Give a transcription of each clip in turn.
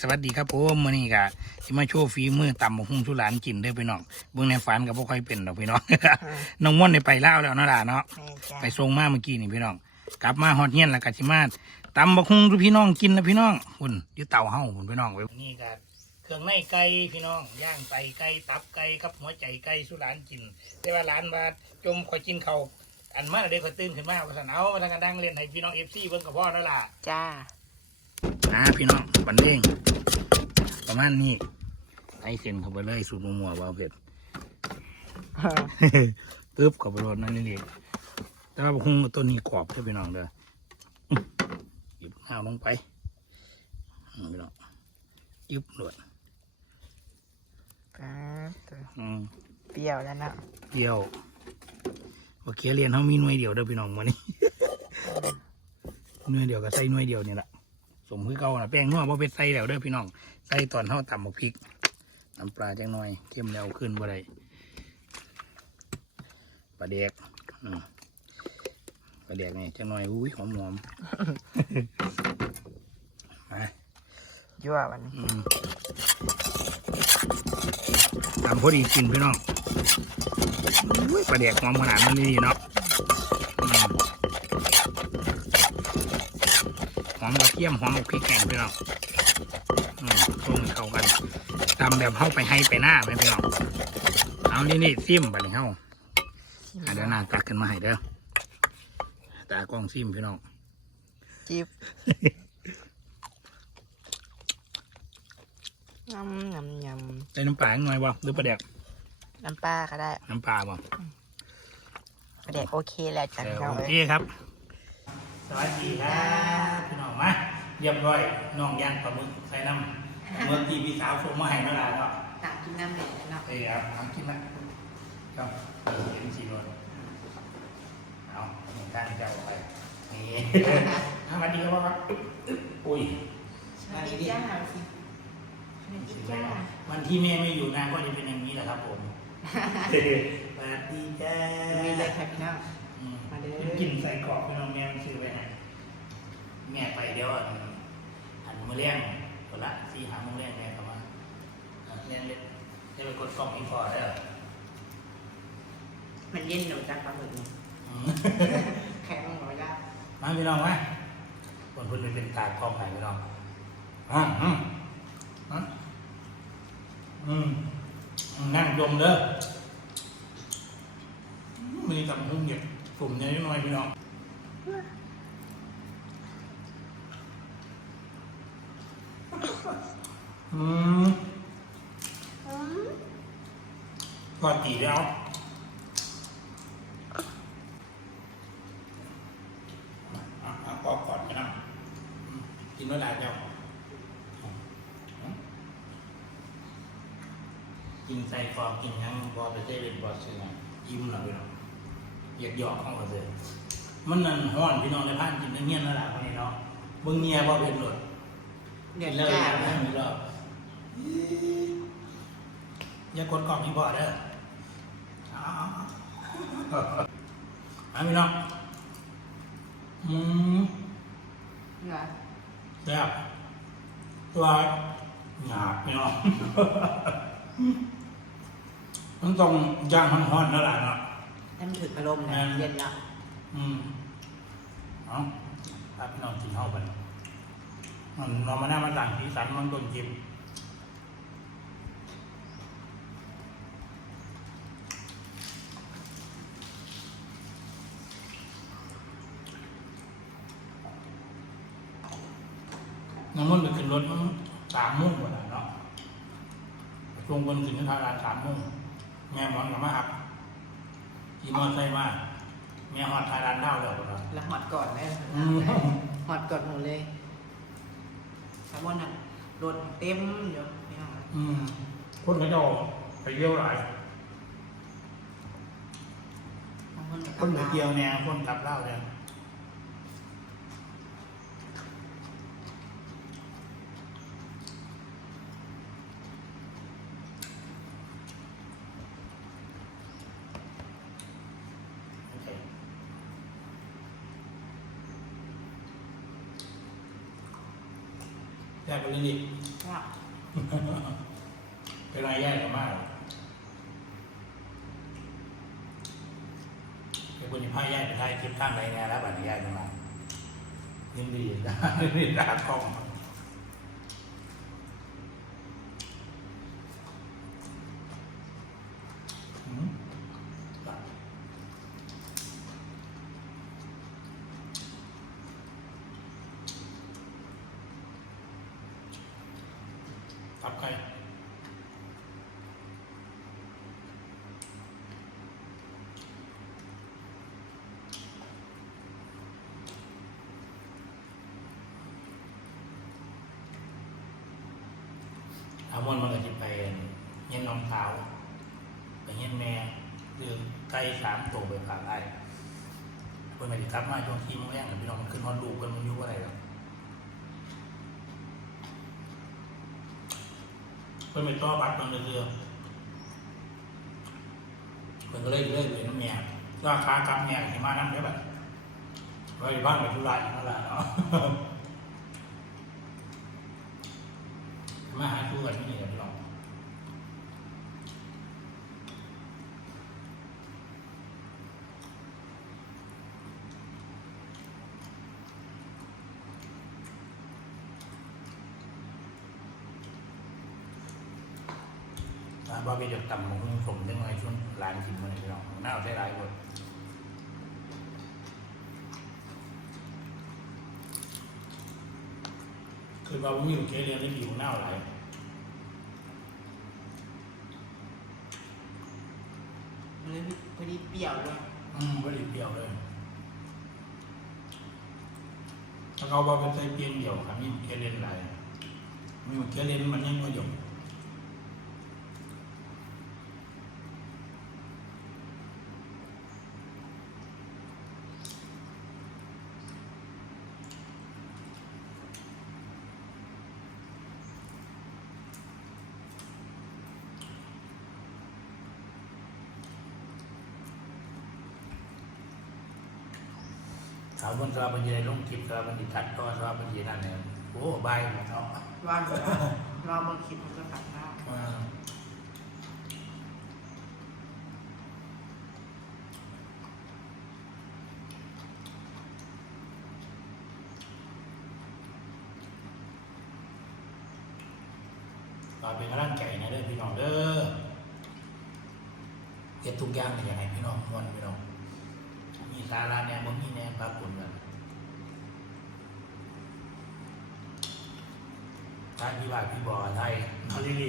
สวัสดีครับผมมื้อนี้ก็สิมาโชว์ฝีมือตำบักหุ่งสุหลานกินเด้อพี่น้องเบิ่งในฝันก็บ่ค่อยเป็นดอกพี่น้อง น้องม่วนได้ไปลาวแล้วเนาะล่ะเนาะแม่จ้ะไปส่งมาเมื่อกี้นี่พี่น้อง กลับมาฮอดเฮียนแล้วก็สิมาตำบักหุ่งทุกพี่น้องกินนะพี่น้องหุ่นอยู่เตาเฮาหุ่นพี่น้องไว้นี่ก็เครื่องในไก่พี่น้องย่างไตไก่ตับไก่ครับหัวใจไก่สุหลานกิน แต่ว่าหลานว่าจมข่อยกินข้าวอันมาแล้วเด็กข่อยตื่นขึ้นมาว่าซั่นเอามาทางกันดังเล่นให้พี่น้อง FC เบิ่งกับพ่อนั่นล่ะ จ้า อ่าพี่น้องบันเด้งประมาณนี้ไอเส้นเข้าไปเลยสูตรมัวๆว่าเผ็ดปึ๊บเข้าไปรดนั่นนี่เองแต่ว่าคงตัวนี้กรอบเด้อพี่น้องเด้ออื้อหยิบข้าวลงไปอืมพี่น้องยึบหลวดป๊าบอืมเปรี้ยวแล้วเนาะเดียวโอเคเรียนเขามีหน่วยเดียวเด้อพี่น้องวันนี้หน่วยเดียวก็ใส่หน่วยเดียวนี่แหละส มคือเก่าน่ะแป้งนัวบ่เป็นใส่แล้วเด้อพี่น้องใส่ตอนเท่าตำบักพริกน้ำปลาจังหน่อยเข้มแล้วขึ้นบ่ได้ปลาแดกอืมปลาแดกนี่จังหน่อยอุ้ยหอมหอมๆมายั่ววันนี้อืมตำพอดีกินพี่น้องอุ้ยปลาแดกหอมขนาดนั้นนี่เนาะ อืมหอมกระเทียมหอมกับพริกแห้งพี่น้องอืมตรงเข้ากันตำแบบเข้าไปให้ไปหน้าไหมพี่น้องเอานี่นี่ซิมบัดนี้เข้าอะเดี๋ยวหน้าตักขึ้นมาให้เด้อตากล้องซิมพี่น้องจิ๊บยำยำยใส่น้ำปลาหน่อยบ่หรือปลาแดกำน้ำปลาก็ได้ น้ำปลาบ่ประเด็กโอเคแล้วจ้ะเออพี่น้องโอเอ้เคยครับ สวัสดีครับพี่น้อง มาเรียบร้อยน้องย่างปลาหมึกใส่น้ำเมื่อกี้พี่สาวส่งมาให้เมื่อไหร่แล้วตักกินน้ำแดงแล้วเนาะเออครับทำกินละครับเออเอ็นซีรถเอาหนึ่งข้างจะเอาไปนี่เอามาดีแล้วครับอุ้ยสวัสดีจ้าสวัสดีจ้าวันที่แม่ไม่อยู่นะก็จะเป็นอย่างนี้แหละครับผมสวัสดีจ้ามีเลยค่ะพี่น้องอืมมาเด้อกินใส่กรอบพี่น้องแม่มันซื้อไปให้ แม่ไปเดี๋ยวอันอันมือเลี้ยงคนละสี่หาโมงเลี้ยงแม่กลับมาอะเลี้ยงเล็กจะไปกดกล่องอีพอได้เหรอมันเย็นหนูจักปลาหมึกนี่อืมแข็งหน่อยละมาพี่น้องมาคนพูดเลยเป็นตากล้องไหนพี่น้องอะอืมอะอืมนั่งดมเด้อมีตำหุ้งเด็กกลุ่มนี้น้อยพี่น้อง อืมก็ตีแล้วอะอะก็ก่อนกันนะกินเมื่อไร่เจ้าอืมกินใส่คอกินยังบอไปเซเว่นบอซื้อมาอิ่มหน่อยพี่น้องอยากหยอกเข้ามาเลยมันนั่นห้อนพี่น้องในบ้านกินเงี้ยนั่นแหละวันนี้เนาะเบิ่งเงียบ่เป็นหลดเดือดเลยจ้านะมีรอบ อย่ากดกล่องนี่พอเด้อเอาเอาพี่น้องอืมเหรอแซ่บตัวหยาบพี่น้องมันต้องย่างมันฮ้อนๆนั่นแหละเนาะให้มันถึงอารมณ์นะเย็นเนาะอืมเอาพาพี่น้องกินเข้าไปมันเรามาหน้ามาต่างสีสันมันต้นจิมน้ำมันไปขึ้น รถมันสามโมุ่งกว่านั้นเนาะช่วงบนถึงทางร้านสามโมุ่งแม่หมอนกับมาครับขี่มอเตอร์ไซค์มาแม่หอดทายร้านเล่าแล้วคนละแล้วหอดก่อนเลยอืมหอดก่อนหมดเลยแซลมอนอะรถเต็มอยู่พี่น้องอืมคนเขาจะเอาไปเยี่ยวหลายบางคนก็คนไปเยี่ยวเนี่ยคนกลับเหล่าเนี่ยโอเคแซ่บไปเลยดิว่าเป็นไรแย่กันมากเป็นคนที่พาแย่ไปไทยคลิปข้างไรแน่แล้วบัดนี้แย่กันมายินดีนะนี่ดาคองอืม ตับไก่ เอามันมันก็จะไปเย็นน้องสาวไปเย็นแม่เรื่อไก่สามตัวไปฝากได้เพื่อนก็จะกลับมาช่วงที่มันแรงพี่น้องมันขึ้นฮอดลูกกันมันยุ่งอะไรหรอกเพิ่นไปต่อบัตรมันเรื่อยๆเพิ่นก็เลยเลื่อยไปน้ำแม่ก็ค้ากลับแม่ให้มานั่งได้แบบไว้บ้านไปธุระอย่างนั้นแหละเนาะ มาหาชูกันที่นี่กันลองอ่าบ่ไปจดต่ำของคุณสมจังไงช่วงร้านกินมันพี่น้องน่าเอาได้หลายคน คือว่าผมมีลูกเคสเรียนได้ดีของหน้าหลายเลยพอดีเปรี้ยวเลยอืมไม่ได้เปรี้ยวเลยถ้าเขาบอกเป็นไส้เปรี้ยวเดียวครับมีเคสเรียนหลายมีเคสเรียนมันยังไม่หยง ถามคนสวัสดีลงคลิปสวัสดีทัดก็สวัสดีนั่นเนี่ยโอ้บายหมดเนาะว่านเลยเรามาคิดมันก็ตัดได้อ่าก็เป็นกำลังใจนะเด้อพี่น้องเด้อเฮ็ดทุกอย่างเลยอย่างไรพี่น้องมวนพี่น้อง สาระแน่บ่มีแน่ปรากฏกันถ้าพี่ว่าพี่บอกไทยเขาเรียกได้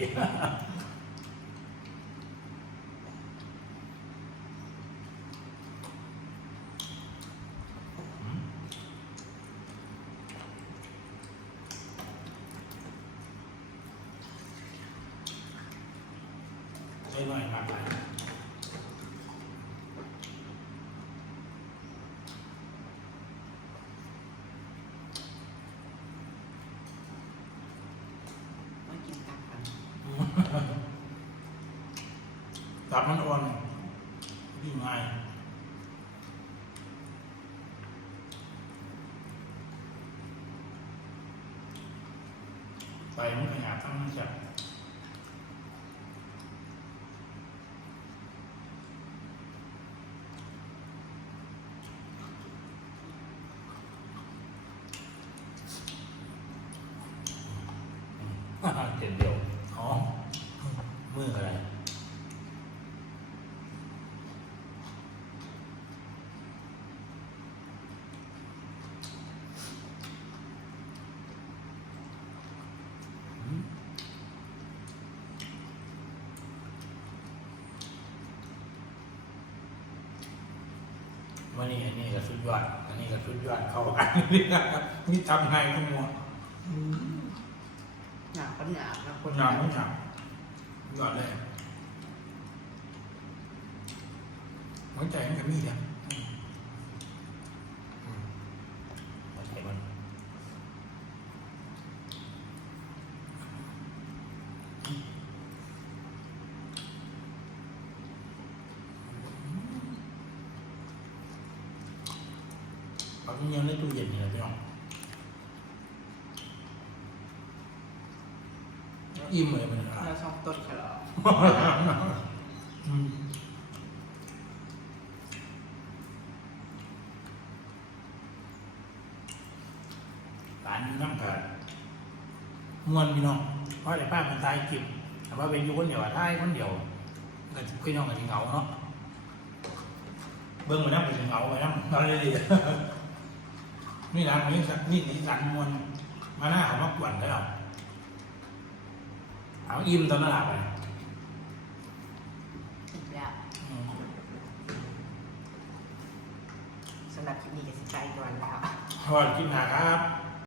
หน่อยมากไปมากินตับกัน ตับมันอ่อนยิ่งง่ายไปมันขยะทั้งจับเจ็ดเดียวอ๋อมืออะไร วันนี้อันนี้ก็สุดยอด อันนี้ก็สุดยอดเข้ากันนี่ทำไงก็มัวหนาปัญญาครับคนงานคนงานยอดเลยหัวใจมันก็มีเดียวอืมอืมหัวใจมัน เอาทุกอย่างในตู้เย็นนี่แหละพี่น้องอิ่มเลยมันอะเราช่องต้นกันหรออืมร้านนี้น้ำกันมวนพี่น้องเพราะไอ้ป้ามันตายกิบแต่ว่าเป็นอยู่คนเดียวอะตายคนเดียวก็พี่น้องก็สิเหงาเนาะเบิ้งมานั่งเป็นเหงาไปนั่งนอนเลยดี นี่ร้านนี้สักนี่สีสันมวนมาหน้าเขามากวนได้หรอเอาอิ่มตอนนั้นหลับไปอยากอืมสำหรับคลิปนี้ก็สิไปก่อนแล้วสวัสดีครับ